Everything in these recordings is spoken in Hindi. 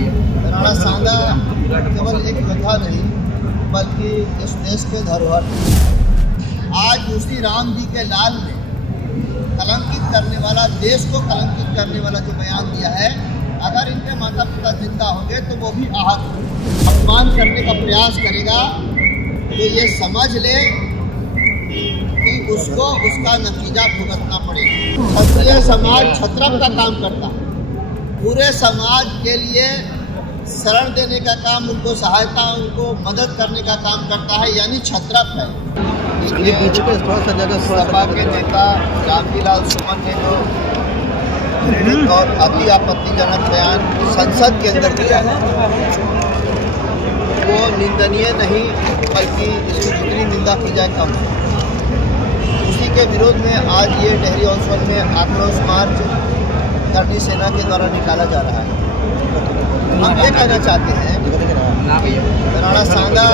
राणा सांगा केवल एक योद्धा नहीं बल्कि इस देश के धरोहर। आज उसी राम जी के लाल ने कलंकित करने वाला, देश को कलंकित करने वाला जो बयान दिया है, अगर इनके माता पिता जिंदा होंगे तो वो भी आहत होंगे। अपमान करने का प्रयास करेगा तो ये समझ ले कि उसको उसका नतीजा भुगतना पड़ेगा। क्षत्रिय समाज छत्रप का काम करता है, पूरे समाज के लिए शरण देने का काम, उनको सहायता, उनको मदद करने का काम करता है, यानी छत्रप है। सपा के नेता रामजी सुमन ने जो घृणित और अति आपत्तिजनक बयान संसद के अंदर दिया है, वो निंदनीय नहीं बल्कि इसकी जितनी निंदा की जाए कम है। उसी के विरोध में आज ये डेहरी हाउस में आक्रोश मार्च करनी सेना के द्वारा निकाला जा रहा है। हम ये कहना चाहते हैं, राणा सांगा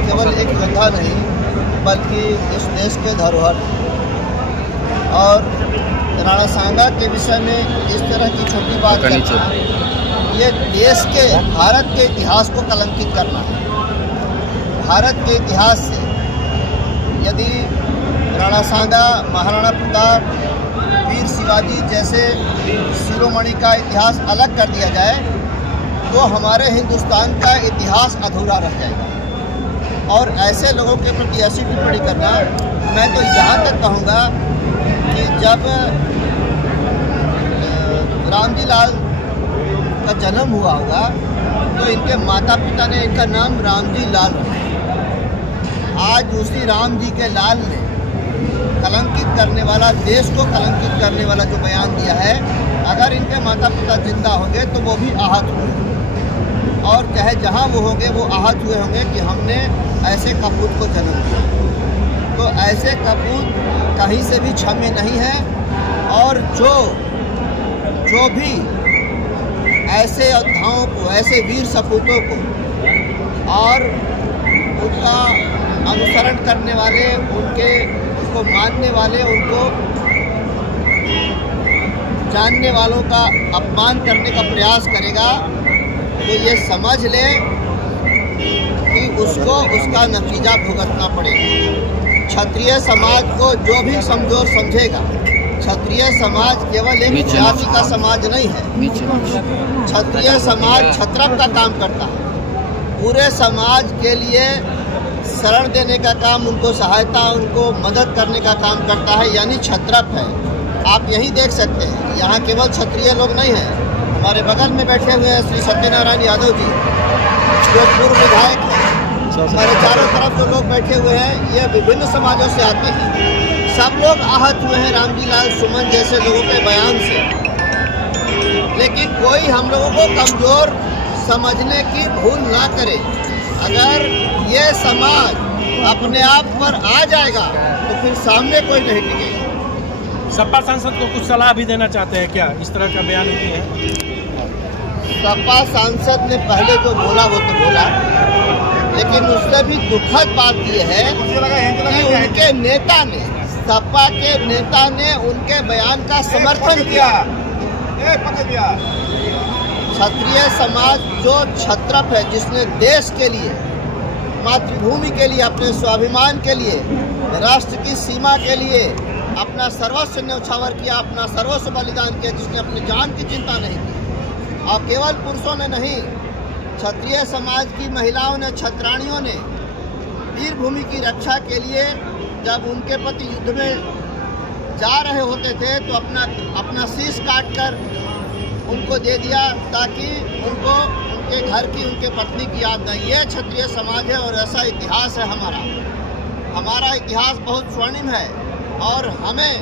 केवल एक योद्धा नहीं बल्कि इस देश के धरोहर। और राणा सांगा के विषय में इस तरह की छोटी बात करना, ये देश के, भारत के इतिहास को कलंकित करना है। भारत के इतिहास से यदि राणा सांगा, महाराणा प्रताप, वीर शिवाजी जैसे शिरोमणि का इतिहास अलग कर दिया जाए तो हमारे हिंदुस्तान का इतिहास अधूरा रह जाएगा। और ऐसे लोगों के प्रति ऐसी टिप्पणी करना, मैं तो यहाँ तक कहूँगा कि जब रामजी लाल का जन्म हुआ होगा तो इनके माता पिता ने इनका नाम रामजी लाल रखा। आज उसी राम जी के लाल ने कलंकित करने वाला, देश को कलंकित करने वाला जो बयान दिया है, अगर इनके माता पिता जिंदा होंगे तो वो भी आहत होंगे। और चाहे जहाँ वो होंगे वो आहत हुए होंगे कि हमने ऐसे कपूत को जन्म दिया। तो ऐसे कपूत कहीं से भी क्षम्य नहीं है। और जो भी ऐसे योद्धाओं को, ऐसे वीर सपूतों को और उनका अनुसरण करने वाले, उनको मानने वाले, उनको जानने वालों का अपमान करने का प्रयास करेगा तो ये समझ ले कि उसको उसका नतीजा भुगतना पड़ेगा। क्षत्रिय समाज को जो भी कमजोर समझेगा, क्षत्रिय समाज केवल एक जाति का समाज नहीं है। क्षत्रिय समाज छत्रप का काम करता है, पूरे समाज के लिए शरण देने का काम, उनको सहायता, उनको मदद करने का काम करता है, यानी छत्रप है। आप यही देख सकते हैं, यहाँ केवल क्षत्रिय लोग नहीं हैं। हमारे बगल में बैठे हुए हैं श्री सत्यनारायण यादव जी, जो पूर्व विधायक हैं। हमारे चारों तरफ जो लोग बैठे हुए हैं, ये विभिन्न समाजों से आते हैं। सब लोग आहत हुए हैं रामजी लाल सुमन जैसे लोगों के बयान से। लेकिन कोई हम लोगों को कमजोर समझने की भूल ना करे। अगर ये समाज अपने आप पर आ जाएगा तो फिर सामने कोई नहीं टिकेगा। सपा सांसद को कुछ सलाह भी देना चाहते हैं क्या, इस तरह का बयान किए हैं? सपा सांसद ने पहले जो बोला वो तो बोला, लेकिन उससे भी दुखद बात यह है कि उनके नेता ने, सपा के नेता ने उनके बयान का समर्थन किया। क्षत्रिय समाज जो छत्रप है, जिसने देश के लिए, मातृभूमि के लिए, अपने स्वाभिमान के लिए, राष्ट्र की सीमा के लिए अपना सर्वस्व न्यौछावर किया, अपना सर्वस्व बलिदान किया, जिसने अपनी जान की चिंता नहीं की। और केवल पुरुषों ने नहीं, क्षत्रिय समाज की महिलाओं ने, छत्राणियों ने वीर भूमि की रक्षा के लिए जब उनके पति युद्ध में जा रहे होते थे तो अपना शीश काट कर उनको दे दिया, ताकि उनको उनके घर की, उनके पत्नी की याद नहीं। ये क्षत्रिय समाज है और ऐसा इतिहास है हमारा इतिहास बहुत स्वर्णिम है। और हमें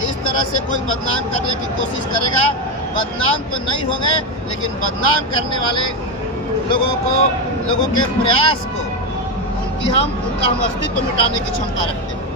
इस तरह से कोई बदनाम करने की कोशिश करेगा, बदनाम तो नहीं होंगे, लेकिन बदनाम करने वाले लोगों के प्रयास को, उनका हम अस्तित्व मिटाने की क्षमता रखते हैं।